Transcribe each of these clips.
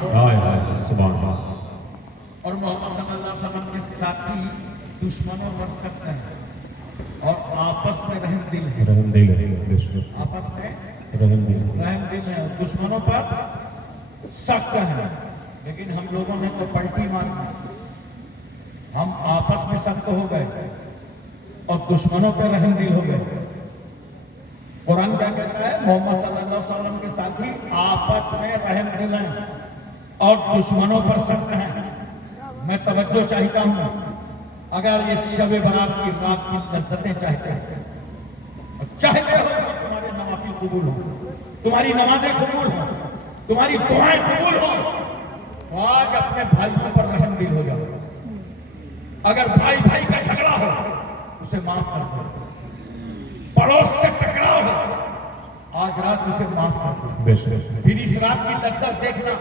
سبحان اللہ. اور محمد صلی اللہ علیہ وسلم کے ساتھی دشمنوں پر سخت ہیں اور آپس میں رحم دل ہے. رحم دل ہے. آپس میں رحم دل. رحم دل ہے اور دشمنوں پر سخت ہے. لیکن ہم لوگوں نے تو پلٹی مار دی. ہم آپس میں سخت ہو گئے اور دشمنوں پہ رحم دل ہو گئے. قرآن کیا کہتا ہے؟ محمد صلی اللہ علیہ وسلم کے ساتھی آپس میں رحم دل ہیں اور دشمنوں پر سخت ہیں. میں توجہ چاہتا ہوں، اگر یہ شب برات کی رات کی لذتیں چاہتے ہیں، چاہتے ہو کہ تمہارے نوافل قبول ہوں، تمہاری نمازیں قبول ہوں، تمہاری دعائیں قبول ہوں، تو آج اپنے بھائیوں پر رحم دل ہو جاؤ. اگر بھائی بھائی کا جھگڑا ہو اسے معاف کر دو. پڑوس سے ٹکراؤ ہو آج رات اسے معاف کر دو. پھر اس رات کی لذت دیکھنا.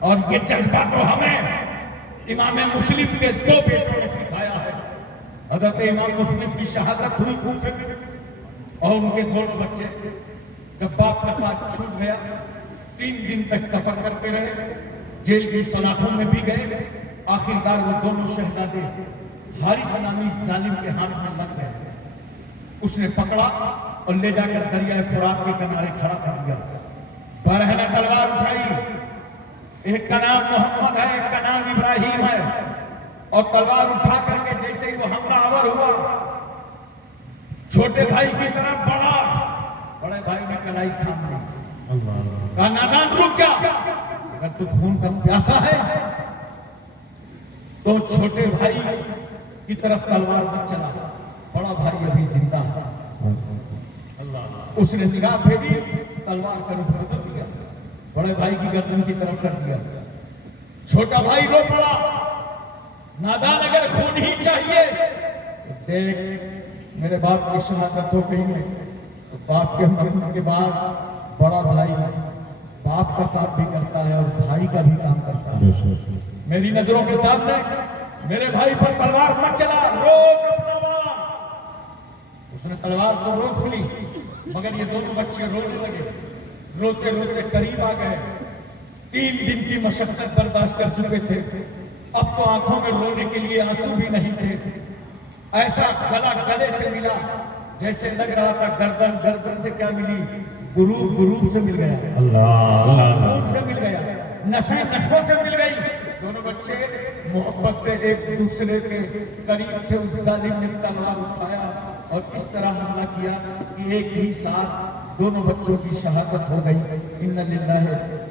اور یہ جذبہ تو ہمیں امام مسلم کے 2 بیٹوں نے سکھایا ہے. حضرت امام مسلم کی شہادت ہوئی کوفے میں اور ان کے 2 بچے جب باپ کا ساتھ چھوٹ گیا 3 دن تک سفر کرتے رہے، جیل کی سلاخوں میں بھی گئے. آخرکار وہ 2 شہزادے حارث نامی ظالم کے ہاتھ میں لگ گئے. اس نے پکڑا اور لے جا کر دریائے فرات کے کنارے کھڑا کر دیا. برہ نے تلوار اٹھائی. ایک کا نام محمد ہے، ایک کا نام ابراہیم ہے، اور تلوار اٹھا کر کے جیسے ہی وہ حملہ آور ہوا چھوٹے بھائی کی طرف بڑھا. بڑے بھائی نے کلائی تھام لی. کہا نادان رک جا، اگر تو خون کا پیاسا ہے تو چھوٹے بھائی کی طرف تلوار مت چلا. بڑا بھائی ابھی زندہ ہے. اس نے نگاہ پھیری، تلوار کا رخ بدل دیا، بڑے بھائی کی گردن کی طرف کر دیا. چھوٹا بھائی رو پڑا. نادان اگر خون ہی چاہیے دیکھ میرے باپ کی شہادت ہو گئی ہے. تو باپ کے مرنے کے بعد بڑا بھائی باپ کا کام بھی کرتا ہے اور بھائی کا بھی کام کرتا ہے. میری نظروں کے سامنے میرے بھائی پر تلوار مت چلا، روک اپنا باپ. اس نے تلوار کو روک لی مگر یہ 2 بچے رونے لگے. روتے روتے قریب آ گئے. 3 دن کی مشقت برداشت کر چکے تھے. اب تو آنکھوں میں رونے کے لیے آنسو بھی نہیں تھے. ایسا گلا گلے سے ملا جیسے لگ رہا تھا گردن گردن سے کیا ملی، غروب سے مل گیا. خون سے مل گیا، نسیں نسوں سے مل گئی. 2 بچے محبت سے ایک دوسرے کے قریب تھے. اس ظالم نے تلوار اٹھایا اور اس طرح حملہ کیا کہ ایک ہی ساتھ 2 بچوں کی شہادت ہو گئی. انا للہ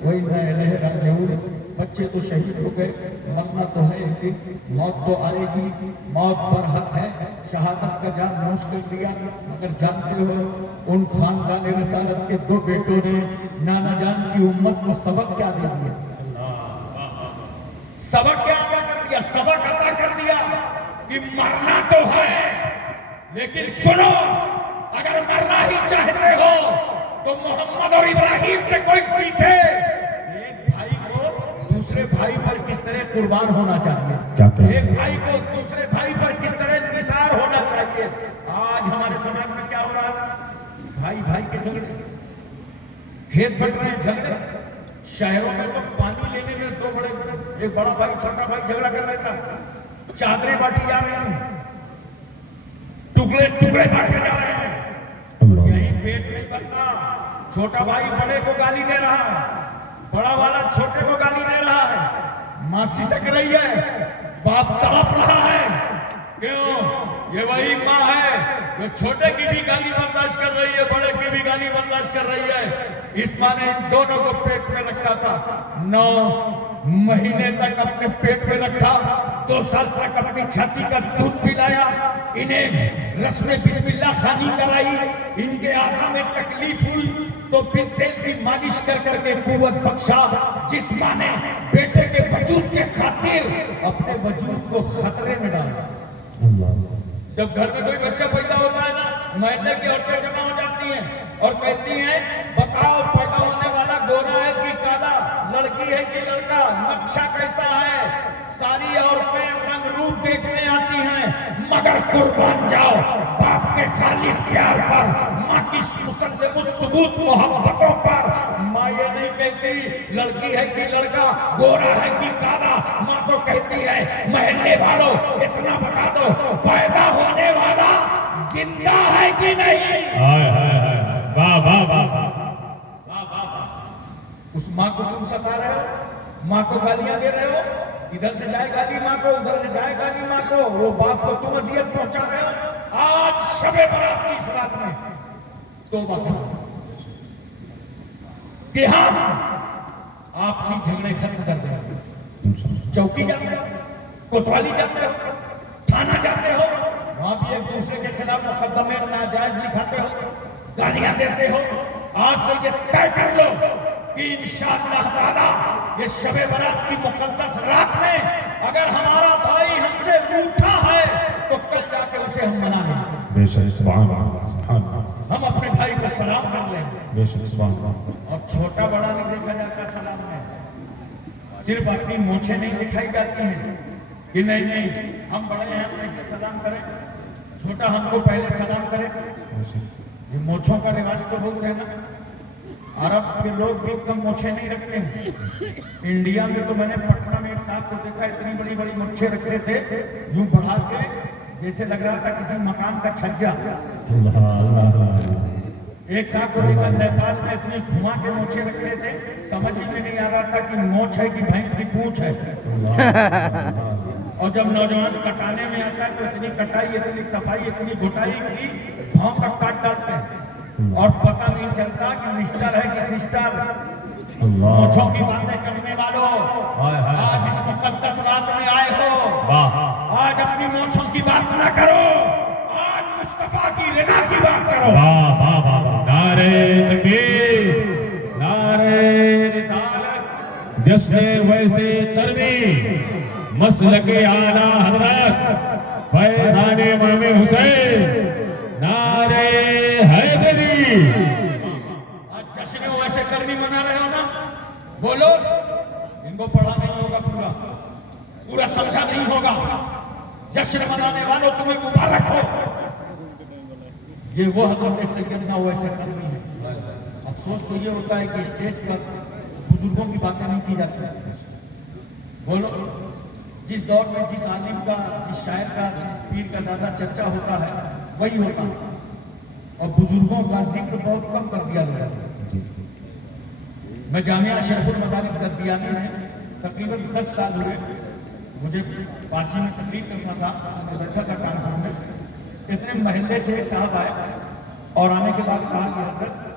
و انا الیہ راجعون. بچے تو شہید ہو گئے، مرنا تو ہے ایک دن، موت تو آئے گی. موت پر حق ہے، شہادت کا جام نوش کر لیا. مگر جانتے ہو ان خاندان رسالت کے 2 بیٹوں نے نانا جان کی امت کو سبق کیا دے دیا؟ سبق کیا عطا کر دیا؟ سبق عطا کر دیا کہ مرنا تو ہے لیکن سنو، اگر مرنا ہی چاہتے ہو تو محمد اور ابراہیم سے کوئی سیکھے. ایک بھائی کو دوسرے بھائی پر کس طرح قربان ہونا چاہیے، ایک بھائی کو دوسرے بھائی پر کس طرح نثار ہونا چاہیے. آج ہمارے سماج میں کیا ہو رہا ہے؟ بھائی بھائی کے جھگڑے، کھیت بٹ رہے ہیں جھگڑے. شہروں میں تو پانی لینے میں 2 بڑے، ایک بڑا بھائی چھوٹا بھائی جھگڑا کر رہتا، چادریں بانٹی جا رہی ہیں، ٹکڑے ٹکڑے بانٹے جا رہے ہیں. یہی پیٹ نہیں بھرتا. چھوٹا بھائی بڑے کو گالی دے رہا ہے، بڑا والا چھوٹے کو گالی دے رہا ہے، ماں سسک رہی ہے، باپ تڑپ رہا ہے. کیوں؟ یہ وہی ماں ہے جو چھوٹے کی بھی گالی برداشت کر رہی ہے، بڑے کی بھی گالی برداشت کر رہی ہے. اس ماں نے ان دونوں کو پیٹ میں رکھا تھا، 9 مہینے تک اپنے پیٹ میں رکھا، 2 سال تک اپنی چھاتی کا دودھ پلایا، انہیں رسم بسم اللہ خوانی کرائی. ان کے اعضاء میں تکلیف ہوئی تو پھر تیل کی مالش کر کر کے قوت بخشا. جس ماں نے بیٹے کے وجود کے خاطر اپنے وجود کو خطرے میں ڈالا. جب گھر میں کوئی بچہ پیدا ہوتا ہے نا، محلے کی عورتیں جمع ہو جاتی ہیں اور کہتی ہیں بتاؤ پیدا ہونے والا گورا ہے کہ کالا، لڑکی ہے کہ لڑکا، نقشہ کیسا ہے. ساری عورتیں رنگ روپ دیکھنے آتی ہیں مگر قربان جاؤ باپ کے کے خالص پیار پر، ماں کی مسلم الثبوت محبتوں پر۔ ماں یہ نہیں کہتی لڑکی ہے کہ لڑکا، گورا ہے کہ کالا، ماں تو کہتی ہے محلے والوں اتنا بتا دو پیدا ہونے والا زندہ ہے کہ نہیں۔ ہائے ہائے ہائے، واہ واہ واہ واہ۔ اس ماں کو تم ستا رہے ہو، ماں کو گالیاں دے رہے ہو، ادھر سے جائے گالی ماں کو، ادھر سے جائے گالی ماں کو، وہ باپ کو تم اذیت پہنچا رہے ہو۔ آج شب برات کی اس رات میں توبہ کرو کہ ہم آپسی جھگڑے ختم کر دیں۔ چوکی جاتے ہو، کوتوالی جاتے ہو، تھانہ جاتے ہو، وہاں بھی ایک دوسرے کے خلاف مقدمے ناجائز لکھاتے ہو، گالیاں دیتے ہو۔ آج سے یہ طے کر لو کہ انشاءاللہ تعالی یہ شب برات کی مقدس رات میں اگر ہمارا بھائی ہم سے روٹھا ہے تو کل جا کے اسے ہم منا لیں، بے شک، سبحان اللہ سبحان اللہ، ہم اپنے بھائی کو سلام کر لیں۔ بے شک سبحان اللہ۔ اور چھوٹا بڑا نہیں دیکھا جاتا سلام میں، صرف اپنی مونچھیں نہیں دکھائی جاتی ہیں کہ نہیں نہیں ہم بڑے ہیں ہم ایسے سلام کریں، چھوٹا ہم کو پہلے سلام کرے۔ بے شک، یہ مونچھوں کا رواج تو بہت ہے نا، عرب کے لوگ بھی کم مونچھیں نہیں رکھتے ہیں۔ انڈیا میں تو میں نے پٹنہ میں ایک صاحب کو دیکھا اتنی بڑی بڑی مونچھیں رکھتے تھے، یوں بڑھا کے جیسے لگ رہا تھا کسی مقام کا چھجا۔ اللہ اللہ اللہ۔ ایک صاحب کو دیکھا نیپال میں اتنی گھما کے مونچھیں رکھتے تھے، سمجھ میں نہیں آ رہا تھا کہ مونچھ ہے کہ بھینس کی پونچھ ہے۔ اور جب نوجوان کٹانے میں آتا ہے تو اتنی کٹائی، اتنی صفائی، اتنی گھٹائی کی بھاؤں تک کاٹ ڈالتے ہیں اور پتہ نہیں چلتا کہ مسٹر ہے کہ سسٹر۔ مونچھوں کی باتیں کرنے والوں، آج اس مقدس رات میں آئے ہو، آج اپنی مونچھوں کی بات نہ کرو، آج مصطفیٰ کی رضا کی بات کرو۔ واہ واہ واہ، نعرہ تکبیر، نعرہ رسالت، جشن ویسے تربی، مسلک اعلیٰ حضرت فیضان امام حسین، نعرہ حیدری۔ آج جشن ویسے کرنی منا رہے ہو نا، بولو ان کو پڑھا نہیں ہوگا، پورا سمجھا نہیں ہوگا۔ جشن منانے والوں تمہیں مبارک ہو، یہ وہ حضرت سیدنا ویسے کرنی ہے۔ افسوس تو یہ ہوتا ہے کہ اسٹیج پر بزرگوں کی باتیں نہیں کی جاتی۔ بولو جس دور میں جس عالم کا، جس شاعر کا، جس پیر کا زیادہ چرچا ہوتا ہے وہی ہوتا، اور بزرگوں کا ذکر بہت کم کر دیا گیا۔ میں جامعہ شرف المدارس گردیانی میں تقریباً 10 سال ہوئے، مجھے پاسی میں تقریر کرنا تھا، میں بیٹھا تھا کانفرنس میں، اتنے محلے سے ایک صاحب آئے اور آنے کے بعد کہا کہ حضرت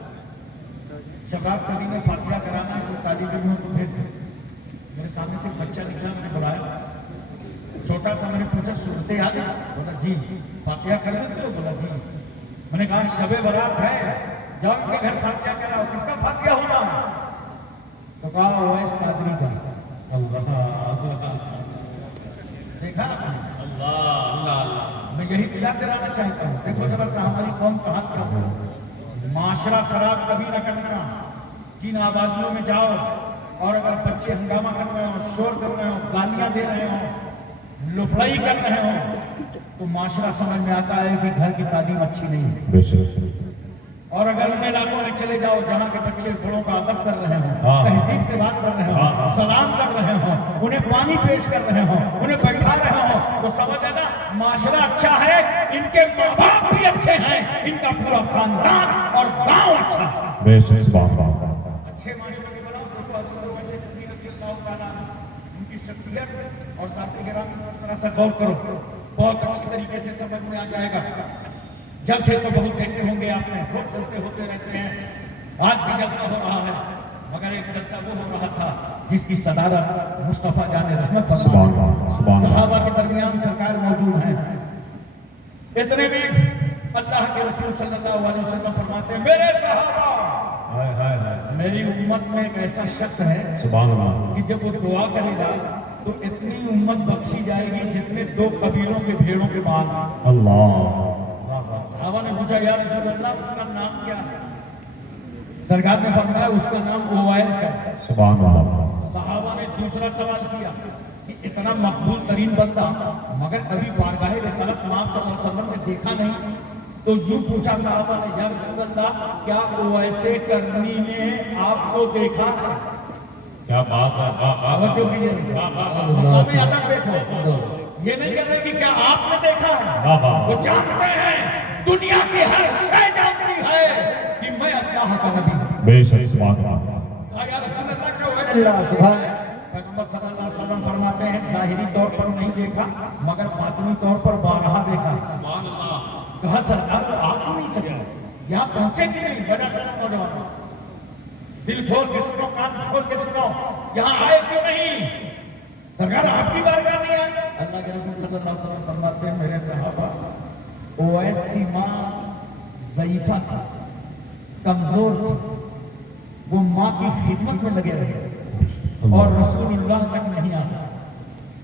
شبرات قدیم میں فاتحہ کرانا ہے، کوئی طالب علم کو بھیج دیں۔ میرے سامنے سے ایک بچہ نکلا، میں نے بلایا، چھوٹا تھا، میں نے پوچھا صورتیں یاد ہے؟ بولا جی۔ فاتحہ کر لیتے ہو؟ بولا جی۔ میں نے کہا شب برات ہے، جاؤ ان کے گھر فاتحہ کراؤ۔ کس کا فاتحہ ہونا ہے؟ تو کہا اویس قادری کا۔ دیکھا اللہ، میں یہی یاد دلانا چاہتا ہوں، دیکھو ذرا سا ہماری قوم کہاں کیا ہو۔ معاشرہ خراب کبھی نہ کرنا۔ جن آبادیوں میں جاؤ اور اگر بچے ہنگامہ کر رہے ہوں، شور کر رہے ہوں، گالیاں دے رہے ہوں، لفڑائی کر رہے ہوں، تو معاشرہ سمجھ میں آتا ہے کہ گھر کی تعلیم اچھی نہیں ہے۔ بے شک، اور اگر ان علاقوں میں چلے جاؤ جہاں کے بچے بڑوں کا ادب کر رہے ہوں، تہذیب سے بات کر رہے ہوں، سلام کر رہے ہوں، انہیں پانی پیش کر رہے ہوں، انہیں بیٹھا رہے ہوں، تو سمجھ لینا معاشرہ اچھا ہے، ان کے ماں باپ بھی اچھے ہیں، ان کا پورا خاندان اور گاؤں اچھا ہے۔ بے شک سبحان اللہ۔ اچھے معاشرے کے بناؤ، دیکھو حضرت ویسے تقریر رضی اللہ تعالیٰ عنہ، ان کی شخصیت اور ذات گرامی پر ذرا سا غور کرو، بہت اچھی طریقے سے سمجھ میں آ جائے گا۔ جلسے تو بہت دیکھے ہوں گے آپ نے، بہت جلسے ہوتے رہتے ہیں، آج بھی جلسہ ہو رہا ہے، مگر ایک جلسہ وہ ہو رہا تھا جس کی صدارت مصطفیٰ جان رحمت فرمائے، صحابہ کے درمیان سرکار موجود ہیں۔ اتنے میں اللہ کے رسول صلی اللہ علیہ وسلم فرماتے ہیں میرے صحابہ، میری امت میں ایک ایسا شخص ہے سبحان اللہ کہ جب وہ دعا کرے گا تو اتنی امت بخشی جائے گی جتنے 2 قبیلوں کے بھیڑوں کے بعد۔ اللہ، صحابہ نے پوچھا یا رسول اللہ اس کا نام کیا ہے؟ سرکار نے فرمایا اس کا نام اویس ہے۔ سبحان اللہ۔ صحابہ نے دوسرا سوال کیا کہ اتنا مقبول ترین بندہ مگر ابھی بارگاہ رسالت مآب صلی اللہ علیہ وسلم نے دیکھا نہیں، تو یوں پوچھا صحابہ نے یا رسول اللہ کیا اویسے کرنی نے آپ کو دیکھا ہے؟ کیا بات ہے، توجہ کیجیے، مقام ادب بیٹھو، یہ نہیں کہتے کہ کیا آپ نے دیکھا ہے، وہ جانتے ہیں، دنیا کی ہر شے جانتی ہے کہ میں اللہ کا نبی ہوں۔ بے شک سبحان اللہ۔ یا رسول اللہ کیا اویسے پیغمبر صلی اللہ علیہ وسلم فرماتے ہیں ظاہری طور پر نہیں دیکھا مگر باطنی طور پر بارہا دیکھا۔ سبحان اللہ۔ کہا سرکار وہ آ کیوں نہیں سکے، یہاں پہنچے کہ نہیں؟ وجہ سنو نوجوان، دل کھول کے سنو، کان کھول کے سنو، یہاں آئے کیوں نہیں؟ سرکار آپ کی بارگاہ نہیں ہے۔ اللہ کے رسول صلی اللہ علیہ وسلم فرماتے ہیں میرے صحابہ، اویس کی ماں ضعیفہ تھی، کمزور تھی، وہ ماں کی خدمت میں لگے رہے اور رسول اللہ تک نہیں آ سکے۔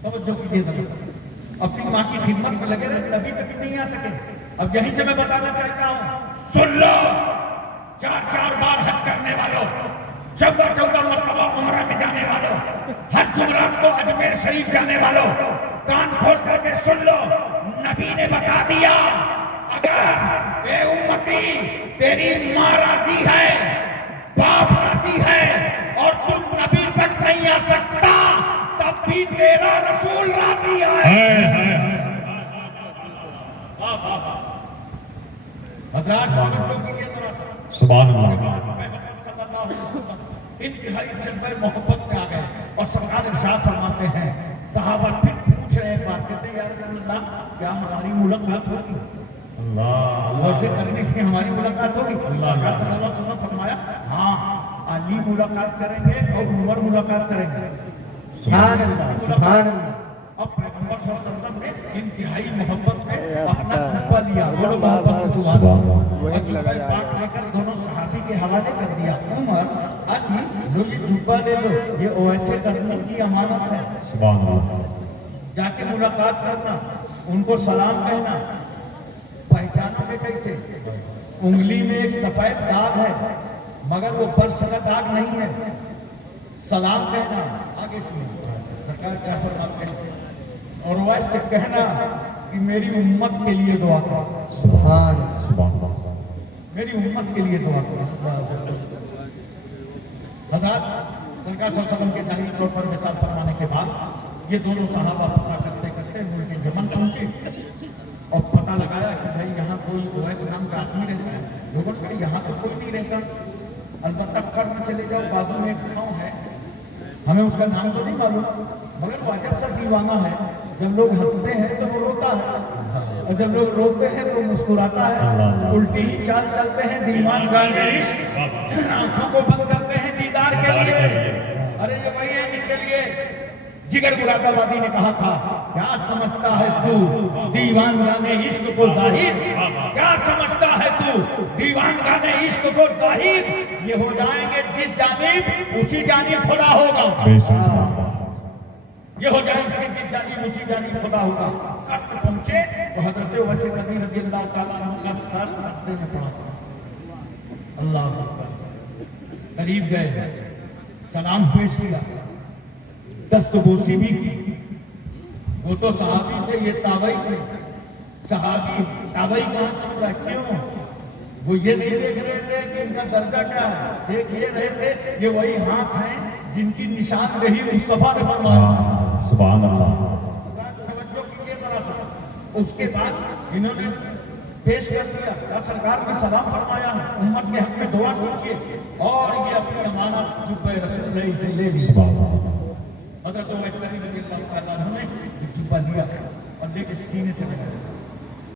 توجہ کیجیے ذرا، اپنی ماں کی خدمت میں لگے رہے نبی تک نہیں آ سکے۔ اب یہیں سے میں بتانا چاہتا ہوں، سن لو، 4 بار حج کرنے والوں، 14 مرتبہ عمرہ میں جانے والوں، ہر جمعرات کو اجمیر شریف جانے والوں، کان کھول کر کے سن لو، نبی نے بتا دیا اگر اے امتی تیری ماں راضی ہے، باپ راضی ہے اور تم نبی تک نہیں آ سکتا تب بھی تیرا رسول راضی ہے۔ حضرات توجہ کیجیے ذرا سا، سبحان اللہ۔ پیغمبر صلی اللہ علیہ وسلم انتہائی جذبہ محبت میں آ گئے اور سرکار ارشاد فرماتے ہیں، صحابہ پھر پوچھ رہے ہیں، بات کہتے ہیں یا رسول اللہ کیا ہماری ملاقات ہوگی؟ اللہ ویسے کرنے سے ہماری ملاقات ہوگی؟ سرکار صلی اللہ علیہ وسلم فرمایا ہاں، علی ملاقات کریں گے اور عمر ملاقات کریں گے۔ سبحان اللہ، سبحان اللہ۔ اب پیغمبر صلی اللہ علیہ وسلم نے انتہائی محبت میں اپنا جھبا لیا، بولو محبت سے سبحان اللہ، اور جھبا پاک لے کر دونوں صحابی کے حوالے کر دیا، عمر علی لو یہ جھبا لے لو، یہ اویسے کرنے کی امانت ہے، سبحان اللہ۔ جا کے ملاقات کرنا، ان کو سلام کہنا، پہچانو گے کیسے؟ انگلی میں ایک سفید داغ ہے مگر وہ برس کا داغ نہیں ہے، سلام کہنا، آگے سنیں سرکار کیا فرماتے ہیں، اور ویسے سے کہنا کہ میری امت کے لیے دعا کرو، سبحان سبحان اللہ۔ میری امت کے لیے دعا کرو۔ حضرات سرکار صلی اللہ علیہ وسلم کے ظاہری طور پر مثال فرمانے کے بعد یہ دونوں صحابہ پتہ کرتے کرتے ملک یمن پہنچے اور پتہ لگایا کہ بھائی یہاں کوئی اویس نام کا آدمی رہتا ہے، لوگوں نے کہا یہاں تو کوئی نہیں رہتا، البتہ کرنا چلے جاؤ بازو میں ایک گاؤں ہے، ہمیں اس کا نام تو نہیں معلوم مگر وہ عجب سا دیوانہ ہے، جب لوگ ہنستے ہیں تو وہ روتا ہے اور جب لوگ روتے ہیں تو مسکراتا ہے، الٹی ہی چال چلتے ہیں، دیوان گانے عشق، آنکھوں کو بند کرتے ہیں دیدار کے لیے۔ ارے یہ وہی ہے جن کے لیے جگر مراد آبادی نے کہا تھا کیا سمجھتا ہے تو دیوان گانے عشق کو ظاہر، کیا سمجھتا ہے تو دیوان گانے عشق کو ظاہر، یہ ہو جائیں گے جس جانب اسی جانب خدا ہوگا، بے شک سبحان اللہ۔ یہ ہو جائیں گے جس جانب اسی جانب خدا ہوگا۔ قبر پہنچے تو حضرت اویس قرنی رضی اللہ تعالیٰ عنہ کا سر سجدے میں پڑا تھا، اللہ اکبر، قریب گئے، سلام پیش کیا، دست بوسی بھی کی، وہ تو صحابی تھے، یہ تابعی تھے، صحابی تابعی کہاں چھو رہا ہے، کیوں؟ وہ یہ نہیں دیکھ رہے تھے کہ ان کا درجہ کیا ہے، دیکھ یہ رہے تھے یہ وہی ہاتھ ہیں جن کی نشاندہی مصطفیٰ نے فرمایا، سبحان اللہ۔ توجہ کیجیے ذرا سا۔ اس کے بعد انہوں نے پیش کر دیا، کہا سرکار نے سلام فرمایا ہے، امت کے حق میں دعا کیجیے، اور یہ اپنی امانت جبہ رسول اللہ سے لے لی۔ سبحان اللہ۔ حضرت اویس قرنی رضی اللہ تعالیٰ عنہ نے جبہ لیا اور لے کے سینے سے لگایا،